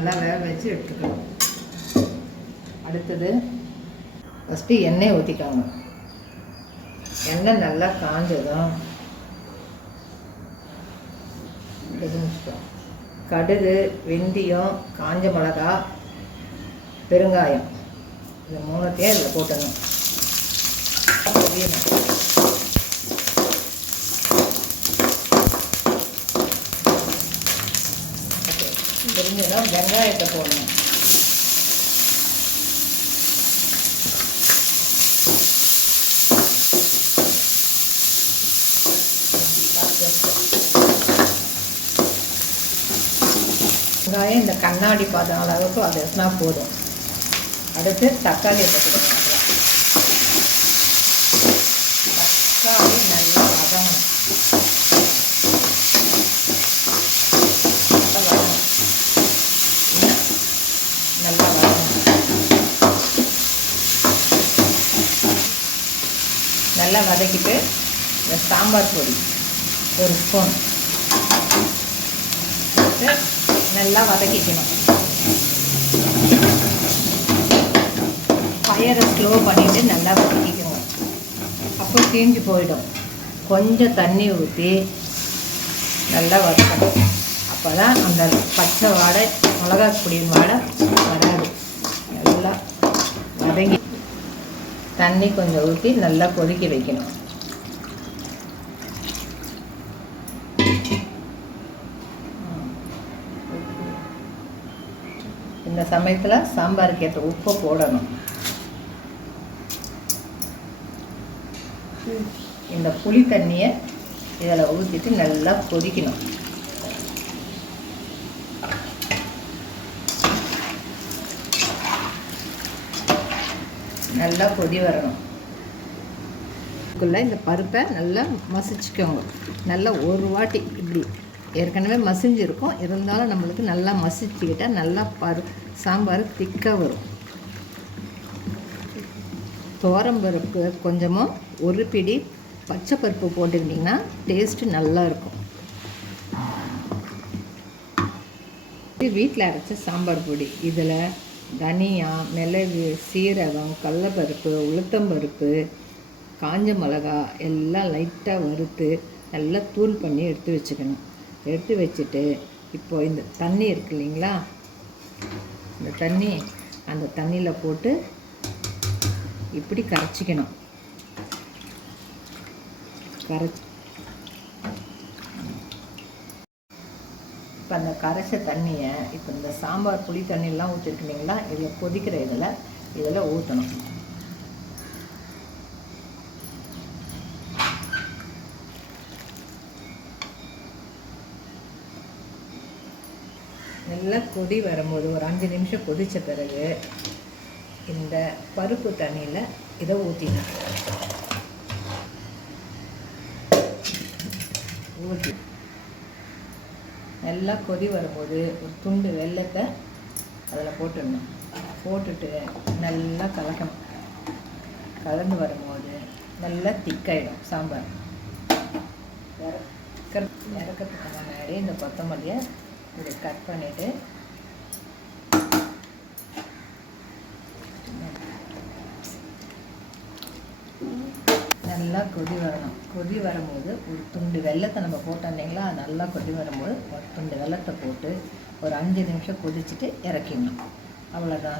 நல்லா வேக வச்சு எடுத்துக்கணும். அடுத்தது ஃபஸ்ட்டு எண்ணெய் ஊற்றிக்காங்க. எண்ணெய் நல்லா காஞ்சதும் கடுகு, வெந்தயம், காஞ்ச மிளகா, பெருங்காயம் இந்த மூணுத்தையும் இதில் போட்டணும். பொரியணும். வெங்காயத்தை போடணும். வெங்காயம் இந்த கண்ணாடி பாதம் அளவுக்கு அது எதுனா போதும். அடுத்து தக்காளியை போட்டுக்கணும். தக்காளி நல்லா வதங்கணும். நல்லா வதங்கணும். நல்லா வதக்கிட்டு இந்த சாம்பார் பொடி ஒரு ஸ்பூன் நல்லா வதக்கிக்கணும். ஃபயரை ஸ்லோ பண்ணிவிட்டு நல்லா வதக்கிக்கணும். அப்போ தீஞ்சு போயிடும். கொஞ்சம் தண்ணி ஊற்றி நல்லா வதக்கணும். அப்போ தான் அந்த பச்சை வாடை, மிளகாய் பொடியின் வாடை வராது. நல்லா வதங்கி தண்ணி கொஞ்சம் ஊற்றி நல்லா கொதிக்க வைக்கணும். இந்த சமயத்தில் சாம்பாருக்கு ஏற்ற உப்பை போடணும். இந்த புளி தண்ணியை இதில் ஊற்றிட்டு நல்லா கொதிக்கணும். நல்லா கொதி வரணும். இந்த பருப்பை நல்லா மசிச்சுக்கோங்க. நல்லா ஒரு வாட்டி இப்படி ஏற்கனவே மசிஞ்சிருக்கும், இருந்தாலும் நம்மளுக்கு நல்லா மசிச்சுக்கிட்டால் நல்லா சாம்பார் திக்காக வரும். துவரம்பருப்பு கொஞ்சமாக ஒரு பிடி பச்சை பருப்பு போட்டுக்கிட்டிங்கன்னா டேஸ்ட்டு நல்லா இருக்கும். வீட்டில் அரைச்ச சாம்பார் பொடி. இதில் தனியா, மிளகு, சீரகம், கடலைப்பருப்பு, உளுத்தம்பருப்பு, காஞ்ச மிளகா எல்லாம் லைட்டாக வறுத்து நல்லா தூள் பண்ணி எடுத்து வச்சுக்கணும். எடுத்து வச்சுட்டு இப்போது இந்த தண்ணி இருக்கு இல்லைங்களா, இந்த தண்ணி அந்த தண்ணியில் போட்டு இப்படி கரைச்சிக்கணும். இப்போ அந்த கரைச்ச தண்ணியை இப்போ இந்த சாம்பார் புளி தண்ணியெலாம் ஊற்றிருக்கு இல்லைங்களா, இதில் கொதிக்கிற இதில் ஊற்றணும். நல்லா கொதி வரும்போது ஒரு 5 நிமிஷம் கொதித்த பிறகு இந்த பருப்பு தண்ணியில் இதை ஊற்றிடணும். ஊற்றி நல்லா கொதி வரும்போது ஒரு துண்டு வெல்லத்தை அதில் போட்டுடணும். போட்டுட்டு நல்லா கலக்கணும். கலந்து வரும்போது நல்லா திக்காயிடும் சாம்பார். இறக்கிறதுக்கு முன்னாடி இந்த கொத்தமல்லியை இப்படி கட் பண்ணிவிட்டு நல்லா கொதி வரணும். கொதி வரும்போது ஒரு துண்டு வெல்லத்தை நம்ம போட்டோம் இல்லைங்களா, நல்லா கொதி வரும்போது ஒரு துண்டு வெல்லத்தை போட்டு ஒரு 5 நிமிஷம் கொதிச்சுட்டு இறக்கிடணும். அவ்வளோதான்.